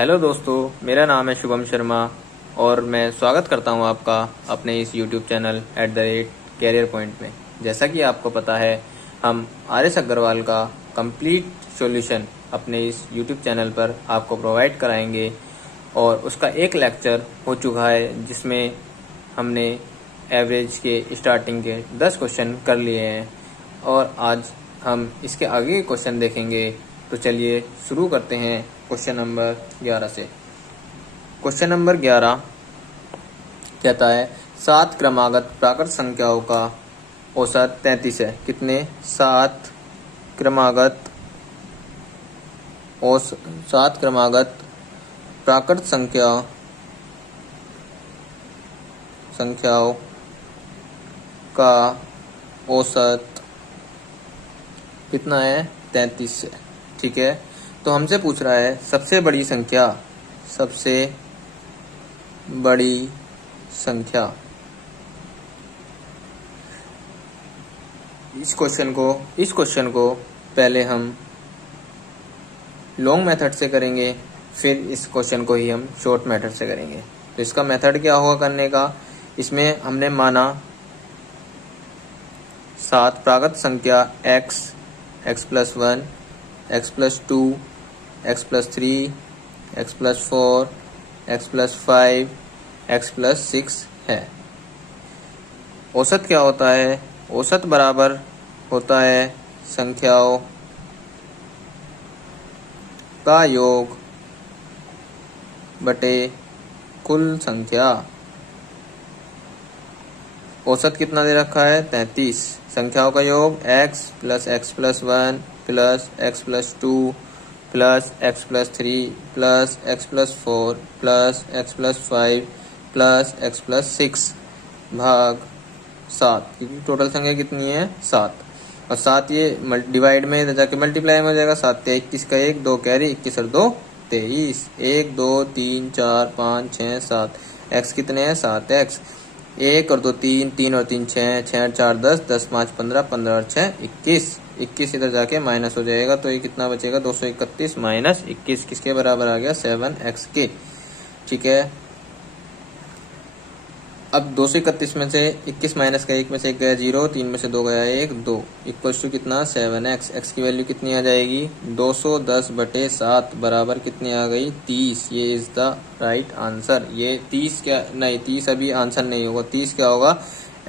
Hello दोस्तों, मेरा नाम है शुभम शर्मा और मैं स्वागत करता हूं आपका अपने इस यूट्यूब चैनल @कैरियर पॉइंट में। जैसा कि आपको पता है, हम आर.एस. अग्रवाल का कंप्लीट सॉल्यूशन अपने इस यूट्यूब चैनल पर आपको प्रोवाइड कराएंगे और उसका एक लेक्चर हो चुका है जिसमें हमने एवरेज के स्टार्टिंग के 10 क्वेश्चन कर लिए हैं और आज हम इसके आगे के क्वेश्चन देखेंगे। तो चलिए शुरू करते हैं क्वेश्चन नंबर 11 से। क्वेश्चन नंबर 11 कहता है 7 क्रमागत प्राकृत संख्याओं का औसत 33 है। कितने? 7 क्रमागत प्राकृत संख्याओं का औसत कितना है? 33 है। ठीक है, तो हमसे पूछ रहा है सबसे बड़ी संख्या इस क्वेश्चन को पहले हम लॉन्ग मेथड से करेंगे, फिर इस क्वेश्चन को ही हम शॉर्ट मेथड से करेंगे। तो इसका मेथड क्या होगा करने का? इसमें हमने माना 7 प्राकृत संख्या x + 1 x + 2 x + 3 x + 4 x + 5 x + 6 है। औसत क्या होता है? औसत बराबर होता है संख्याओं का योग बटे कुल संख्या। औसत कितना दे रखा है? 33। संख्याओं का योग x + x + 1 + x + 2 + x + 3 + x + 4 + x + 5 + x + 6 भाग 7, क्योंकि टोटल संख्या कितनी है? 7। और 7 ये डिवाइड में जाके मल्टीप्लाई में हो जाएगा। 7 × 21 का 1, 2 कैरी, 21 और 2 23, 1 2 3 4 5 6 7। x कितने हैं? 7x। 1 और 2 3, 3 और 3 6, 6 और 4 10, 10 5 15, 15 और 6 21। 21 इधर जाके माइनस हो जाएगा, तो ये कितना बचेगा? 231 - 21 किसके बराबर आ गया? 7x के। ठीक है, अब 231 में से 21 माइनस का 1 में से 1 गया 0, 3 में से 2 गया 1, 2 इक्वल्स टू कितना? 7x। x की वैल्यू कितनी आ जाएगी? 210/7 बराबर कितनी आ गई? 30। ये इज द राइट आंसर। ये 30 क्या नहीं, 30 अभी आंसर नहीं होगा। 30 क्या होगा?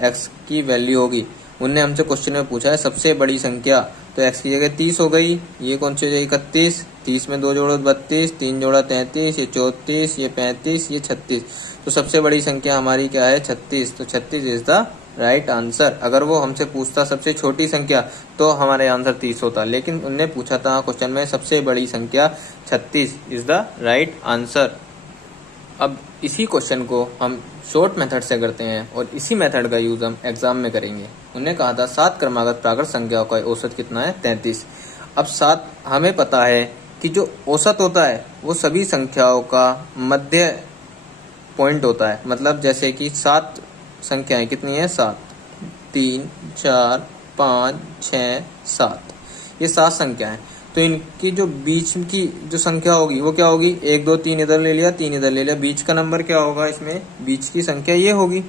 x की वैल्यू होगी। उनने हमसे क्वेश्चन में पूछा है सबसे बड़ी संख्या, तो x की जगह 30 हो गई। ये कौन सी हो जाएगी? 31। 30 में 2 जोड़ो 32, 3 जोड़ा 33, ये 34, ये 35, ये 36। तो सबसे बड़ी संख्या हमारी क्या है? 36। तो 36 इज द राइट आंसर। अगर वो हमसे पूछता सबसे छोटी संख्या तो हमारे आंसर 30 होता, लेकिन उनने पूछा था क्वेश्चन में सबसे बड़ी संख्या 36 इज द राइट आंसर। अब इसी क्वेश्चन को हम शॉर्ट मेथड से करते हैं और इसी मेथड का यूज हम एग्जाम में करेंगे। उन्होंने कहा था 7 क्रमागत प्राकृत संख्याओं का औसत कितना है? 33। अब 7 हमें पता है कि जो औसत होता है वो सभी संख्याओं का मध्य पॉइंट होता है। मतलब जैसे कि 7 संख्याएं कितनी है? 7, 3 4 5 6 7, ये 7 संख्याएं। तो इनकी जो बीच की जो संख्या होगी वो क्या होगी? 1 2 3 इधर ले लिया, 3 इधर ले लिया, बीच का नंबर क्या होगा? इसमें बीच की संख्या ये होगी।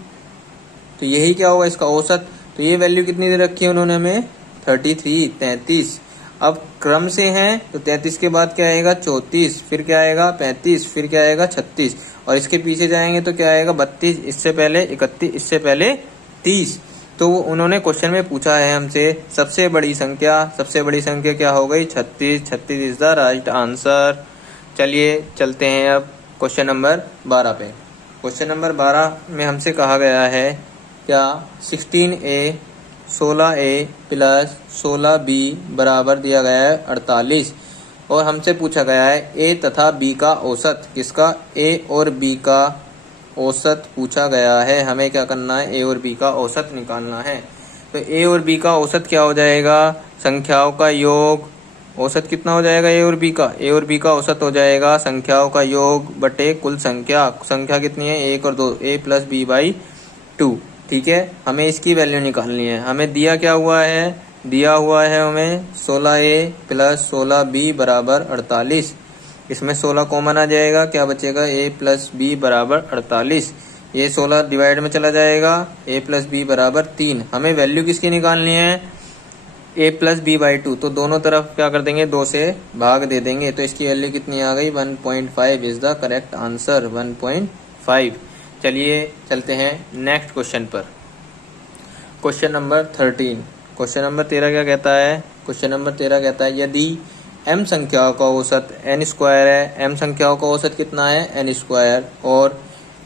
तो यही क्या होगा? इसका औसत। तो ये वैल्यू कितनी दे रखी है उन्होंने हमें? 33। अब क्रम से हैं तो 33 के बाद क्या आएगा? 34, फिर क्या आएगा? 35, फिर क्या आएगा? 36, और इसके पीछे जाएंगे तो क्या आएगा? 32, इससे पहले 31, इससे पहले 30। तो उन्होंने क्वेश्चन में पूछा है हमसे सबसे बड़ी संख्या क्या हो गई? 36। 36 इज द राइट आंसर। चलिए चलते हैं अब क्वेश्चन नंबर 12 पे। क्वेश्चन नंबर 12 में हमसे कहा गया है क्या? 16a 16a + 16b बराबर दिया गया है 48 और हमसे पूछा गया है a तथा b का औसत। किसका? a और b का औसत पूछा गया है। हमें क्या करना है? a और b का औसत निकालना है। तो a और b का औसत क्या हो जाएगा? संख्याओं का योग। औसत कितना हो जाएगा a और b का? a और b का औसत हो जाएगा संख्याओं का योग बटे कुल संख्या। संख्या कितनी है? 1 और 2, a + b/2। ठीक है, हमें इसकी वैल्यू निकालनी है। हमें दिया क्या हुआ है? दिया हुआ है हमें 16a + 16b बराबर 48। इसमें 16 कॉमन आ जाएगा, क्या बचेगा a प्लस बी बराबर 48। ये 16 डिवाइड में चला जाएगा, a प्लस बी बराबर 3। हमें वैल्यू किसकी निकालनी है, a प्लस बी बाई 2। तो दोनों तरफ क्या कर देंगे, 2 से भाग दे देंगे, तो इसकी वैल्यू कितनी आ गई, 1.5 इज द करेक्ट आंसर, 1.5। चलिए चलते हैं नेक्स्ट क्वेश्चन पर। Question number 13। क्वेश्चन नंबर 13 क्या कहता है, क्वेश्चन नंबर 13 कहता है यदि m संख्याओं का औसत n स्क्वायर है, m संख्याओं का औसत कितना है, n स्क्वायर, और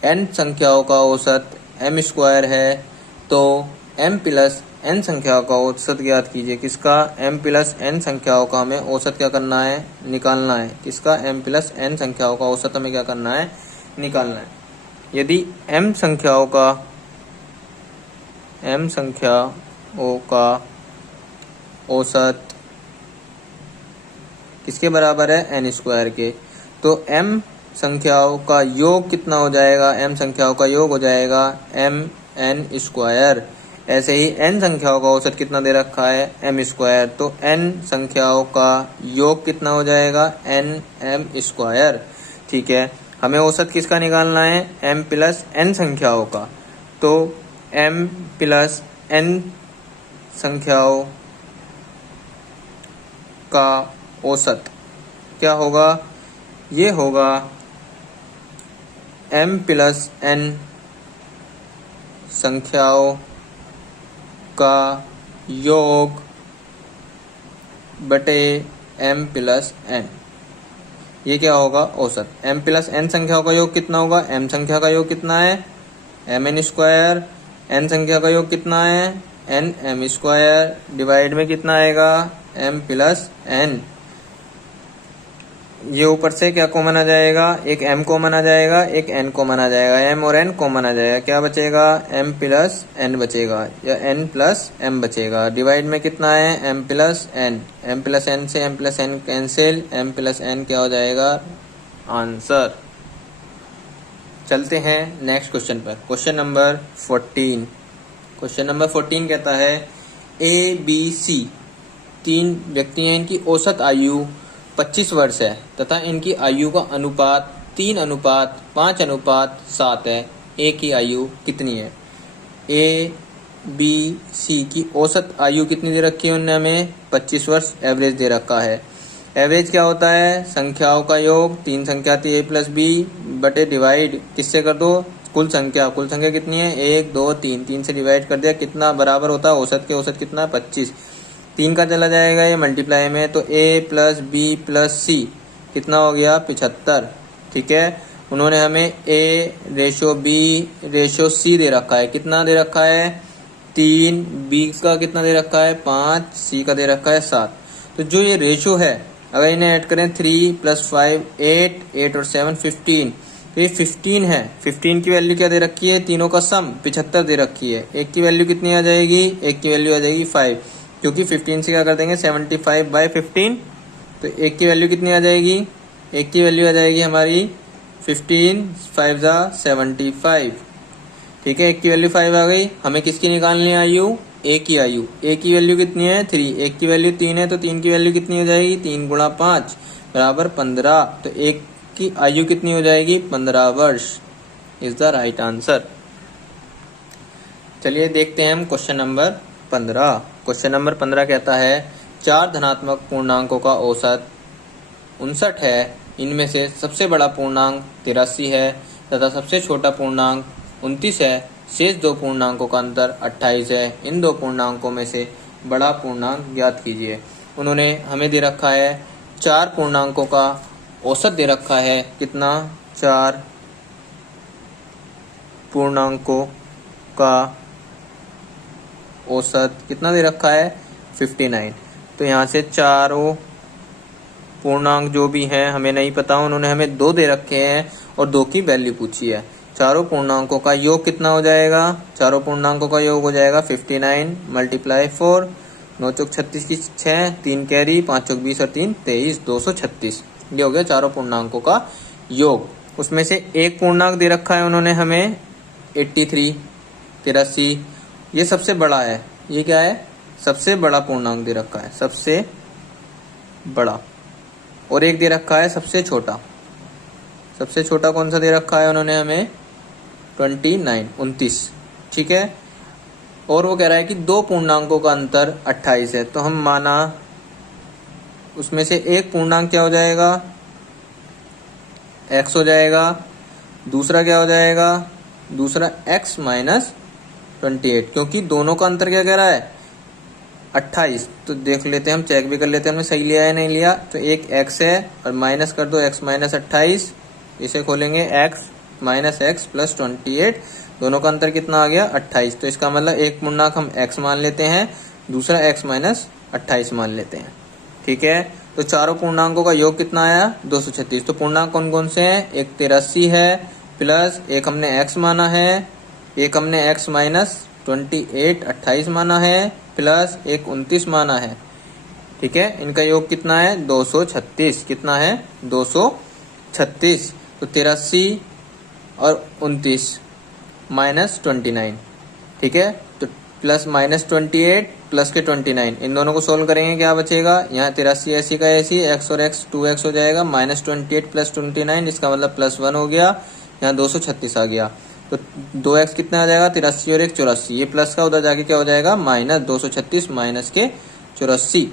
n संख्याओं का औसत m स्क्वायर है, तो m प्लस n संख्याओं का औसत ज्ञात कीजिए। किसका, m प्लस n संख्याओं का हमें औसत क्या करना है, निकालना है। किसका, m प्लस n संख्याओं का औसत हमें क्या करना है, निकालना है। यदि m संख्याओं का औसत किसके बराबर है, n स्क्वायर के, तो m संख्याओं का योग कितना हो जाएगा, m संख्याओं का योग हो जाएगा m n स्क्वायर। ऐसे ही n संख्याओं का औसत कितना दे रखा है, m स्क्वायर, तो n संख्याओं का योग कितना हो जाएगा, n m स्क्वायर। ठीक है, हमें औसत किसका निकालना है, m प्लस n संख्याओं का, तो m प्लस n संख्याओं का औसत क्या होगा, ये होगा m प्लस n संख्याओं का योग बटे m प्लस n। ये क्या होगा, औसत। m प्लस n संख्याओं का योग कितना होगा, m संख्या का योग कितना है, mn स्क्वायर, n संख्या का योग कितना है, n m स्क्वायर, डिवाइड में कितना आएगा, m प्लस n। ये ऊपर से क्या कॉमन आ जाएगा, एक m कॉमन आ जाएगा, एक n कॉमन आ जाएगा, m और n कॉमन आ जाएगा, क्या बचेगा, m प्लस n बचेगा, या n प्लस m बचेगा। डिवाइड में कितना है, m plus n, m plus n से m plus n cancel, m plus n क्या हो जाएगा, आंसर। चलते हैं नेक्स्ट क्वेश्चन पर। Question number 14। क्वेश्चन नंबर 14 कहता है a b c 3 व्यक्ति हैं, इनकी औसत आयु 25 वर्ष है तथा इनकी आयु का अनुपात 3:5:7 है। ए की आयु कितनी है। ए बी सी की औसत आयु कितनी दे रखी है उन्होंने, हमें 25 वर्ष एवरेज दे रखा है। एवरेज क्या होता है, संख्याओं का योग, 3 संख्या थी a प्लस बी बटे डिवाइड किससे कर दो, कुल संख्या कितनी है, 1 2 3, 3 से डिवाइड कर दिया, कितना बराबर होता है औसत के, औसत कितना है 25। 3 का चला जाएगा ये मल्टीप्लाई में, तो a प्लस बी प्लस सी कितना हो गया 75। ठीक है, उन्होंने हमें a ratio b ratio c दे रखा है, कितना दे रखा है 3, b का कितना दे रखा है 5, c का दे रखा है 7। तो जो ये रेशो है अगर इन्हें ऐड करें 3 + 5 8, 8 और 7 15, तो ये 15 है। 15 की वैल्यू क्या दे रखी है, तीनों का सम 75 दे रखी है। एक की वैल्यू कितनी आ जाएगी, एक की वैल्यू आ जाएगी 5, क्योंकि 15 से क्या कर देंगे 75/15, तो एक की वैल्यू कितनी आ जाएगी, एक की वैल्यू आ जाएगी हमारी 15 5 जा 75। ठीक है, एक की वैल्यू 5 आ गई। हमें किसकी निकालनी है आयु, ए की आयु। ए की वैल्यू कितनी है 3, एक की वैल्यू 3 है, तो 3 की वैल्यू कितनी हो जाएगी 3 × 5 = 15, तो एक की आयु कितनी हो जाएगी 15 वर्ष इज द राइट आंसर। चलिए देखते हैं हम क्वेश्चन नंबर 15। क्वेश्चन नंबर 15 कहता है 4 धनात्मक पूर्णांकों का औसत 59 है, इनमें से सबसे बड़ा पूर्णांक 83 है तथा सबसे छोटा पूर्णांक 29 है। शेष 2 पूर्णांकों का अंतर 28 है। इन 2 पूर्णांकों में से बड़ा पूर्णांक ज्ञात कीजिए। उन्होंने हमें दे रखा है 4 पूर्णांकों का औसत दे रखा है, कितना 4 पूर्णांकों का औसत कितना दे रखा है 59। तो यहाँ से चारों पूर्णांक जो भी हैं हमें नहीं पता, उन्होंने हमें 2 दे रखे हैं और 2 की वैल्यू पूछी है। चारों पूर्णांकों का योग कितना हो जाएगा, चारों पूर्णांकों का योग हो जाएगा 59 × 4, 9 चौक 36 की 6, 3 कैरी, 5 चौक 20 और 3 23, 236। ये हो गया चारों पूर्णांकों का योग। उसमें से एक पूर्णांक दे रखा है उन्होंने हमें 83 83, ये सबसे बड़ा है। ये क्या है, सबसे बड़ा पूर्णांक दे रखा है, सबसे बड़ा। और एक दे रखा है सबसे छोटा। सबसे छोटा कौन सा दे रखा है उन्होंने हमें? 29। ठीक है। और वो कह रहा है कि दो पूर्णांकों का अंतर 28 है। तो हम माना उसमें से एक पूर्णांक क्या हो जाएगा? x हो जाएगा। दूसरा क्या हो जाएगा? दूसरा x माइनस 28, क्योंकि दोनों का अंतर क्या कह रहा है? 28। तो देख लेते हैं, हम चेक भी कर लेते हैं हमने सही लिया है नहीं लिया। तो एक x है और माइनस कर दो x माइनस 28। इसे खोलेंगे x माइनस एक्स प्लस 28। दोनों का अंतर कितना आ गया? 28। तो इसका मतलब एक पूर्णांक हम x मान लेते हैं, दूसरा x माइनस 28 मान लेते हैं। ठीक है। तो चारों पूर्णांकों का योग कितना आया? 236। तो पूर्णांक कौन कौन से हैं? एक 83 है, प्लस एक हमने x माना है, एक हमने x माइनस 28 माना है, प्लस एक 29 माना है। ठीक है। इनका योग कितना है? 236। कितना है? 236। तो 83 और 29 माइनस 29। ठीक है। तो प्लस माइनस 28 प्लस के 29, इन दोनों को सोल्व करेंगे, क्या बचेगा? यहाँ 83 ऐसी का ऐसी, x और x 2x हो जाएगा, माइनस 28 प्लस 29, इसका मतलब प्लस 1 हो गया। यहाँ 236 आ गया। तो 2x कितना आ जाएगा? 83 और 1 84। ये प्लस का उधर जाके क्या हो जाएगा? माइनस 236 माइनस के 84।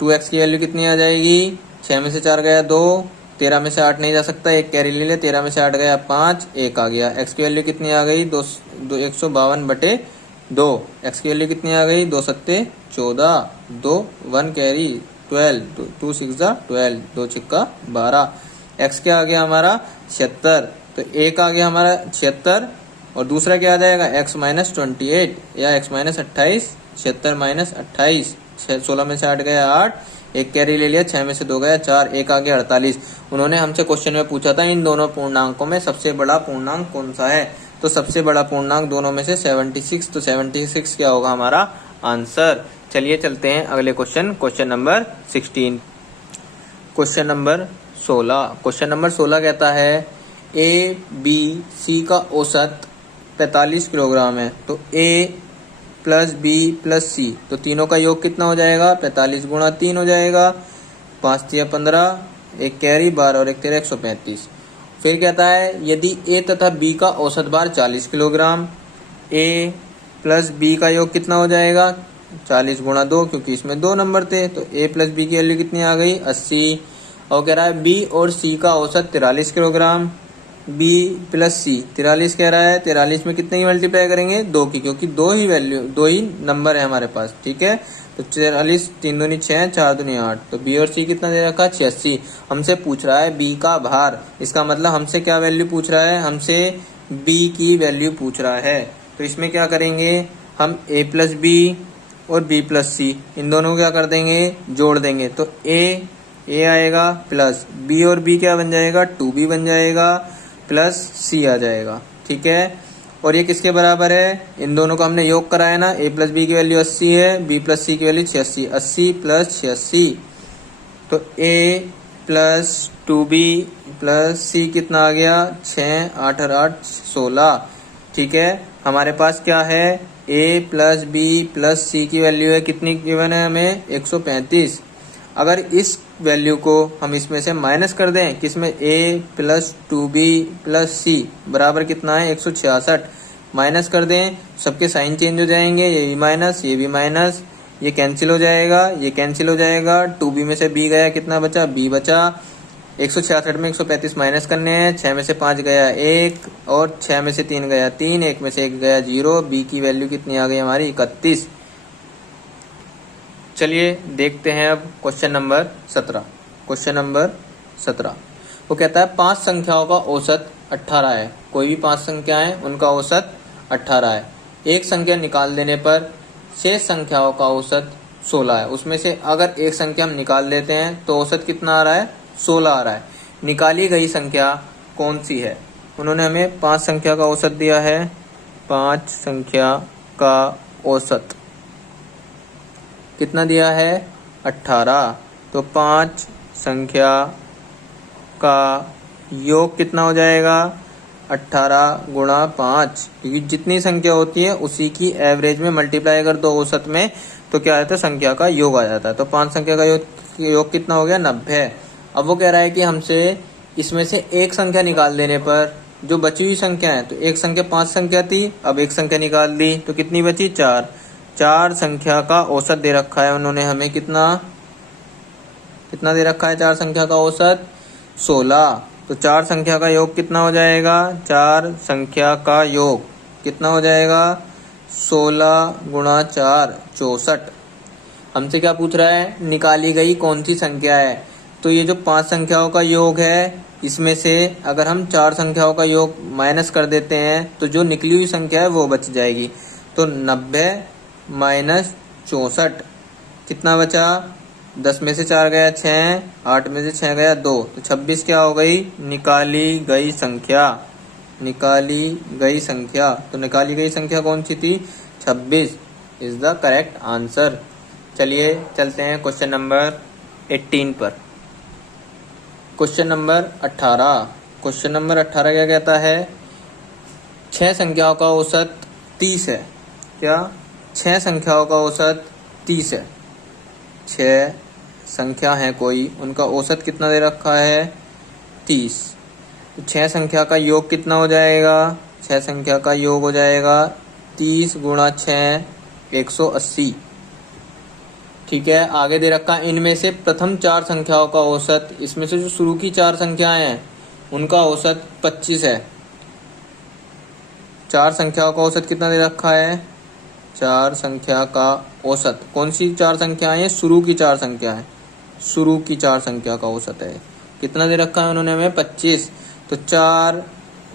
2x की वैल्यू कितनी आ जाएगी? 6 में से 4 गया 2, 13 में से 8 नहीं जा सकता, एक कैरी ले ले, 13 में से 8 गया 5, 1 आ गया। x की वैल्यू कितनी आ गई? 152/2। x की वैल्यू कितनी आ गई? 2 सत्ते 14, 2 1 कैरी 12, 2 6 12, 2 6 12। x क्या आ गया हमारा? 76। तो एक आ गया हमारा 76, और दूसरा क्या आ जाएगा? x माइनस 28 या x माइनस 28। 76 माइनस 28, 16 में से 8 गया 8, एक कैरी ले लिया, 6 में से 2 गया 4, एक आ गया 48। उन्होंने हमसे क्वेश्चन में पूछा था इन दोनों पूर्णांकों में सबसे बड़ा पूर्णांक कौन सा है? तो सबसे बड़ा पूर्णांक दोनों में से 76। तो 76 क्या होगा हमारा आंसर? चलिए चलते हैं अगले question, question number 16। Question number 16। Question number 16 कहता है ए बी सी का औसत 45 किलोग्राम है। तो ए प्लस बी प्लस सी, तो तीनों का योग कितना हो जाएगा? 45 गुणा 3 हो जाएगा। 5 तिया 15, एक कैरी 12 और एक तेरह 135। फिर कहता है यदि ए तथा बी का औसत भार 40 किलोग्राम, ए प्लस बी का योग कितना हो जाएगा? 40 गुणा 2, क्योंकि इसमें 2 नंबर थे। तो ए प्लस बी की वैल्यू कितनी आ गई? 80। और कह रहा है बी और सी का औसत 43 किलोग्राम, बी प्लस सी 43 कह रहा है। 43 में कितने की मल्टीप्लाई करेंगे? 2 की, क्योंकि 2 ही नंबर है हमारे पास। ठीक है। तो 43, 3 दूनी 6, 4 दूनी 8। तो बी और सी कितना दे रखा? 86। हमसे पूछ रहा है बी का भार, इसका मतलब हमसे क्या वैल्यू पूछ रहा है? हमसे बी की वैल्यू पूछ रहा है। तो इसमें क्या करेंगे हम? ए प्लस बी और बी प्लस सी, इन दोनों को क्या कर देंगे? जोड़ देंगे। तो ए आएगा, प्लस बी और बी क्या बन जाएगा? 2b बन जाएगा, प्लस सी आ जाएगा। ठीक है। और ये किसके बराबर है? इन दोनों का हमने योग कराया ना। ए प्लस बी की वैल्यू 80 है, बी प्लस सी की वैल्यू 86। 80 प्लस 86, तो ए प्लस 2b प्लस सी कितना आ गया? 6, 8 और 8 16। ठीक है। हमारे पास क्या है? ए प्लस बी प्लस सी की वैल्यू है, कितनी गिवन है हमें? 135। अगर इस वैल्यू को हम इसमें से माइनस कर दें, किसमें? ए प्लस 2b प्लस सी बराबर कितना है? 166। माइनस कर दें, सबके साइन चेंज हो जाएंगे, ये भी माइनस, ये भी माइनस, ये कैंसिल हो जाएगा, ये कैंसिल हो जाएगा। 2b में से b गया, कितना बचा? b बचा। 166 में 135 माइनस करने हैं। 6 में से 5 गया 1, और 6 में से 3 गया 3, 1 में से 1 गया 0। b की वैल्यू कितनी आ गई हमारी? 31। चलिए देखते हैं अब क्वेश्चन नंबर 17। क्वेश्चन नंबर 17 वो कहता है 5 संख्याओं का औसत 18 है। कोई भी 5 संख्याएं, उनका औसत 18 है। एक संख्या निकाल देने पर शेष संख्याओं का औसत 16 है। उसमें से अगर एक संख्या हम निकाल देते हैं तो औसत कितना आ रहा है? 16 आ रहा है। निकाली गई संख्या कौन सी है? उन्होंने हमें 5 संख्या का औसत दिया है। 5 संख्या का औसत कितना दिया है? 18। तो 5 संख्या का योग कितना हो जाएगा? 18 गुणा 5, क्योंकि जितनी संख्या होती है उसी की एवरेज में मल्टीप्लाई कर दो औसत में, तो क्या आता है? संख्या का योग आ जाता है। तो 5 संख्या का योग कितना हो गया? 90। अब वो कह रहा है कि हमसे इसमें से एक संख्या निकाल देने पर जो बची हुई संख्या है, तो एक संख्या 5 संख्या थी, अब एक संख्या निकाल दी तो कितनी बची 4। 4 संख्या का औसत दे रखा है उन्होंने हमें, कितना दे रखा है 4 संख्या का औसत 16। तो 4 संख्या का योग कितना हो जाएगा, 4 संख्या का योग कितना हो जाएगा 16 गुणा 4 64। हमसे क्या पूछ रहा है, निकाली गई कौन सी संख्या है। तो ये जो 5 संख्याओं का योग है, इसमें से अगर हम 4 संख्याओं का योग माइनस कर देते हैं तो जो निकली हुई संख्या है वो बच जाएगी। तो 90 माइनस 64 कितना बचा, 10 में से 4 गया 6, 8 में से 6 गया 2, तो 26 क्या हो गई, निकाली गई संख्या। तो निकाली गई संख्या कौन सी थी, 26 इज द करेक्ट आंसर। चलिए चलते हैं क्वेश्चन नंबर 18 पर। क्वेश्चन नंबर 18 क्या कहता है, 6 संख्याओं का औसत 30 है। क्या, 6 संख्याओं का औसत 30 है। 6 संख्या है कोई, उनका औसत कितना दे रखा है 30। तो 6 संख्या का योग कितना हो जाएगा, 6 संख्या का योग हो जाएगा 30 गुणा 6 180। ठीक है, आगे दे रखा इनमें से प्रथम 4 संख्याओं का औसत, इसमें से जो शुरू की 4 संख्याएं हैं उनका औसत 25 है। 4 संख्याओं का औसत कितना दे रखा है, 4 संख्या का औसत, कौन सी 4 संख्याएं हैं, शुरू की 4 संख्याएं, शुरू की 4 संख्या का औसत है, कितना दे रखा है उन्होंने हमें 25। तो 4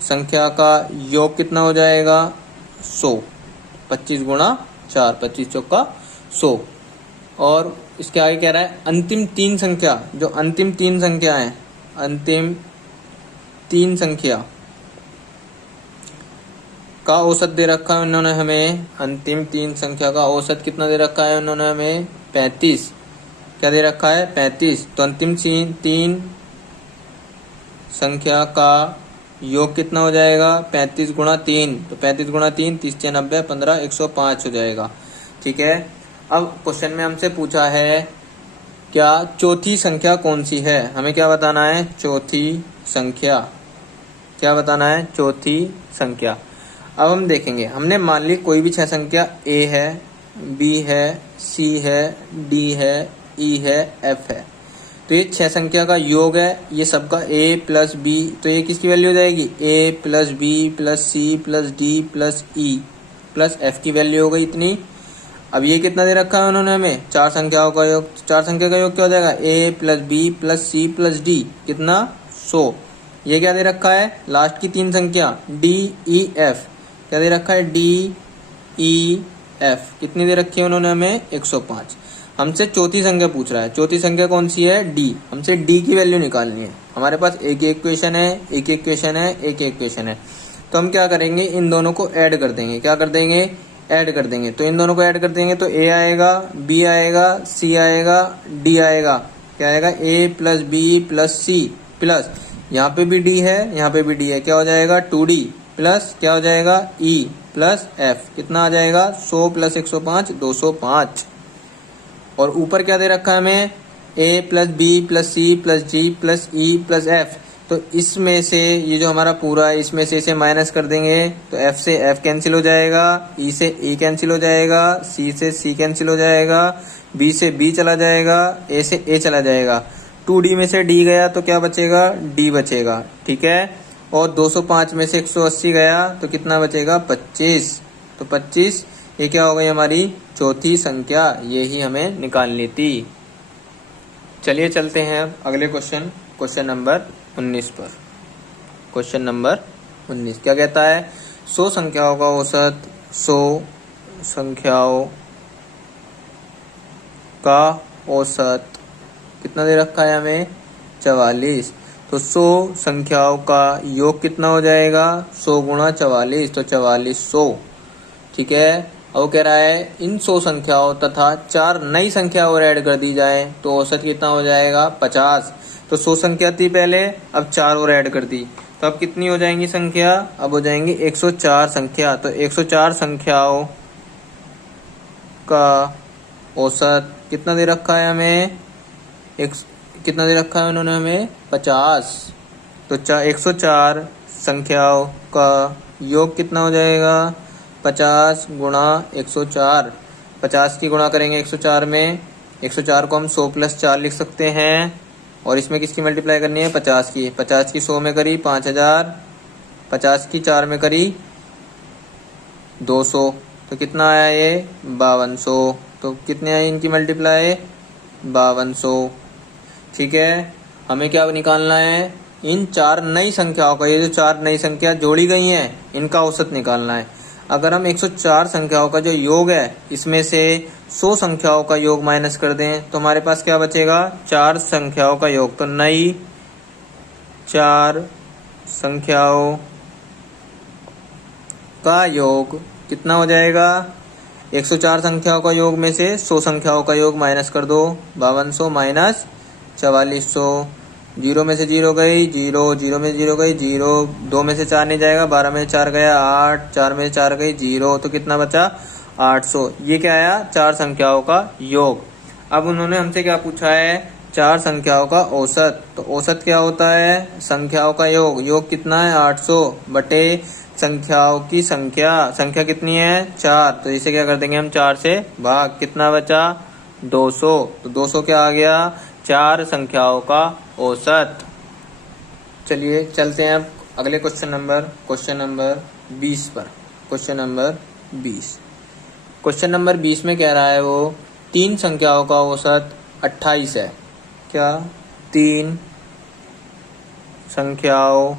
संख्या का योग कितना हो जाएगा 100, 25 गुणा 4, 25 चौका 100। और इसके आगे कह रहा है अंतिम 3 संख्या, जो अंतिम 3 संख्या है, अंतिम 3 संख्या का औसत दे रखा है उन्होंने हमें, अंतिम 3 संख्या का औसत कितना दे रखा है उन्होंने हमें 35। क्या दे रखा है 35। तो अंतिम 3 संख्या का योग कितना हो जाएगा 35 गुणा 3, तो 35 गुणा 3 30 6 90 15 105 हो जाएगा। ठीक है, अब क्वेश्चन में हमसे पूछा है क्या चौथी संख्या कौन सी है, हमें क्या बताना है चौथी संख्या, क्या बताना है चौथी संख्या। अब हम देखेंगे, हमने मान ली कोई भी 6 संख्या A है, B है, C है, D है, E है, F है। तो ये 6 संख्या का योग है, ये सबका A प्लस B, तो ये किसकी वैल्यू हो जाएगी A plus B plus C plus D plus E plus F की वैल्यू हो गई इतनी। अब ये कितना दे रखा है उन्होंने हमें 4 संख्याओं का योग, 4 संख्या का योग क्या हो जाएगा A plus B plus C plus D, कितना 100। ये क्या दे रखा है लास्ट की 3 संख्या D E F, क्या दे रखा है D E F, कितनी दे रखी है उन्होंने हमें 105। हमसे चौथी संख्या पूछ रहा है, चौथी संख्या कौन सी है D, हमसे D की वैल्यू निकालनी है। हमारे पास एक इक्वेशन है, एक इक्वेशन है, एक इक्वेशन है। तो हम क्या करेंगे, इन दोनों को ऐड कर देंगे। क्या कर देंगे, ऐड कर देंगे। तो इन दोनों को ऐड कर देंगे तो A आएगा, B आएगा, C आएगा, D आएगा। क्या आएगा A plus B plus C plus यहाँ पे भी D है, यहाँ पे भी D है, क्या हो जाएगा 2D प्लस क्या हो जाएगा E प्लस F, कितना आ जाएगा 100 प्लस 105 205। और ऊपर क्या दे रखा है हमें A plus B plus C plus G plus E plus F। तो इसमें से ये जो हमारा पूरा है इसमें से इसे माइनस कर देंगे तो F से F कैंसिल हो जाएगा, E से E कैंसिल हो जाएगा, C से C कैंसिल हो जाएगा, B से B चला जाएगा, A से A चला जाएगा। 2D में से D गया तो क्या बचेगा D बचेगा। ठीक है, और 205 में से 180 गया तो कितना बचेगा 25। तो 25 ये क्या हो गई हमारी चौथी संख्या, ये ही हमें निकालनी थी। चलिए चलते हैं अगले क्वेश्चन नंबर 19 पर। क्वेश्चन नंबर 19 क्या कहता है 100 संख्याओं का औसत, 100 संख्याओं का औसत कितना दे रखा है हमें 44। तो 100 संख्याओं का योग कितना हो जाएगा 100 गुणा 44, तो 4400। ठीक है, अब कह रहा है इन 100 संख्याओं तथा 4 नई संख्या और ऐड कर दी जाए तो औसत कितना हो जाएगा 50। तो 100 संख्या थी पहले, अब 4 और ऐड कर दी तो अब कितनी हो जाएंगी संख्या, अब हो जाएंगी 104 संख्या। तो 104 संख्याओं का औसत कितना दे रखा है हमें कितना दे रखा है उन्होंने हमें 50। तो 104 संख्याओं का योग कितना हो जाएगा 50 गुणा 104। 50 की गुणा करेंगे 104 में, 104 को हम 100 + 4 लिख सकते हैं और इसमें किसकी मल्टीप्लाई करनी है 50 की। 50 की 100 में करी 5000, 50 की 4 में करी 200, तो कितना आया ये 5200। तो कितने आई इनकी मल्टीप्लाई 5200। ठीक है, हमें क्या निकालना है इन 4 नई संख्याओं का, ये जो 4 नई संख्या जोड़ी गई हैं इनका औसत निकालना है। अगर हम 104 संख्याओं का जो योग है इसमें से 100 संख्याओं का योग माइनस कर दें तो हमारे पास क्या बचेगा 4 संख्याओं का योग। तो नई 4 संख्याओं का योग कितना हो जाएगा 104 संख्याओं का योग में से 100 संख्याओं का योग माइनस कर दो 5200 माइनस 4400। 0 में से 0 गई 0, 0 में से 0 गई 0, 2 में से 4 नहीं जाएगा, 12 में से 4 गया 8, 4 में से 4 गई 0, तो कितना बचा 800। ये क्या आया 4 संख्याओं का योग। अब उन्होंने हमसे क्या पूछा है 4 संख्याओं का औसत। तो औसत क्या होता है संख्याओं का योग। योग कितना है 800 बटे संख्याओं की संख्या कितनी है 4। तो इसे क्या कर देंगे हम 4 से भाग, कितना बचा 200। तो 200 क्या आ गया 4 संख्याओं का औसत। चलिए चलते हैं अब अगले क्वेश्चन नंबर 20 पर। क्वेश्चन नंबर 20 में कह रहा है वो 3 संख्याओं का औसत 28 है। क्या 3 संख्याओं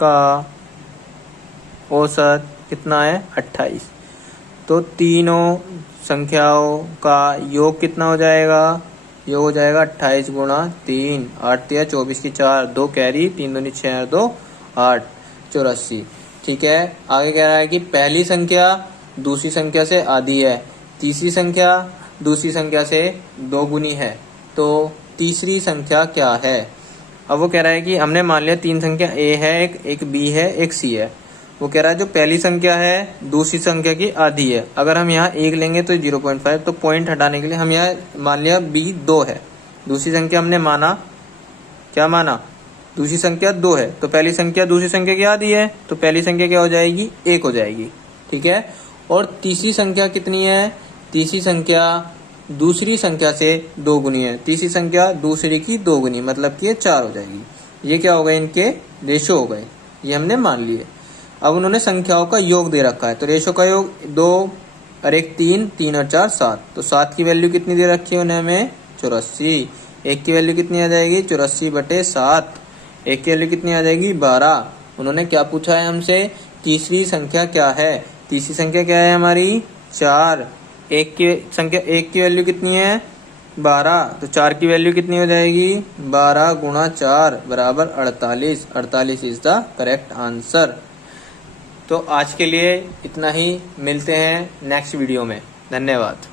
का औसत कितना है 28। तो तीनों संख्याओं का योग कितना हो जाएगा, योग हो जाएगा 28 गुणा 3, 8 या 24 की 4, 2 कैरी 3 दूनी 6 और 2 8, 84। ठीक है, आगे कह रहा है कि पहली संख्या दूसरी संख्या से आधी है, तीसरी संख्या दूसरी संख्या से 2 गुनी है, तो तीसरी संख्या क्या है। अब वो कह रहा है कि हमने मान लिया 3 संख्या A है, एक B है, एक C है। वो कह रहा है जो पहली संख्या है दूसरी संख्या की आधी है। अगर हम यहाँ 1 लेंगे तो 0.5, तो पॉइंट हटाने के लिए हम यहाँ मान लिया B 2 है। दूसरी संख्या हमने माना, क्या माना दूसरी संख्या 2 है, तो पहली संख्या दूसरी संख्या की आधी है, तो पहली संख्या क्या हो जाएगी 1 हो जाएगी। ठीक है, और तीसरी संख्या कितनी है, तीसरी संख्या दूसरी संख्या से 2 गुनी है, तीसरी संख्या दूसरी की 2 गुनी, मतलब कि ये 4 हो जाएगी। ये क्या हो गए इनके रेशो हो गए, ये हमने मान लिए। अब उन्होंने संख्याओं का योग दे रखा है, तो रेशो का योग 2 और 1 3, 3 और 4 7। तो 7 की वैल्यू कितनी दे रखी है उन्हें हमें 84। 1 की वैल्यू कितनी आ जाएगी 84/7। 1 की वैल्यू कितनी आ जाएगी 12। उन्होंने क्या पूछा है हमसे तीसरी संख्या क्या है। तीसरी संख्या क्या है हमारी 4। 1 की वैल्यू कितनी है 12, तो 4 की वैल्यू कितनी हो जाएगी 12 गुणा 4 बराबर 48। 48 इज द करेक्ट आंसर। तो आज के लिए इतना ही, मिलते हैं नेक्स्ट वीडियो में। धन्यवाद।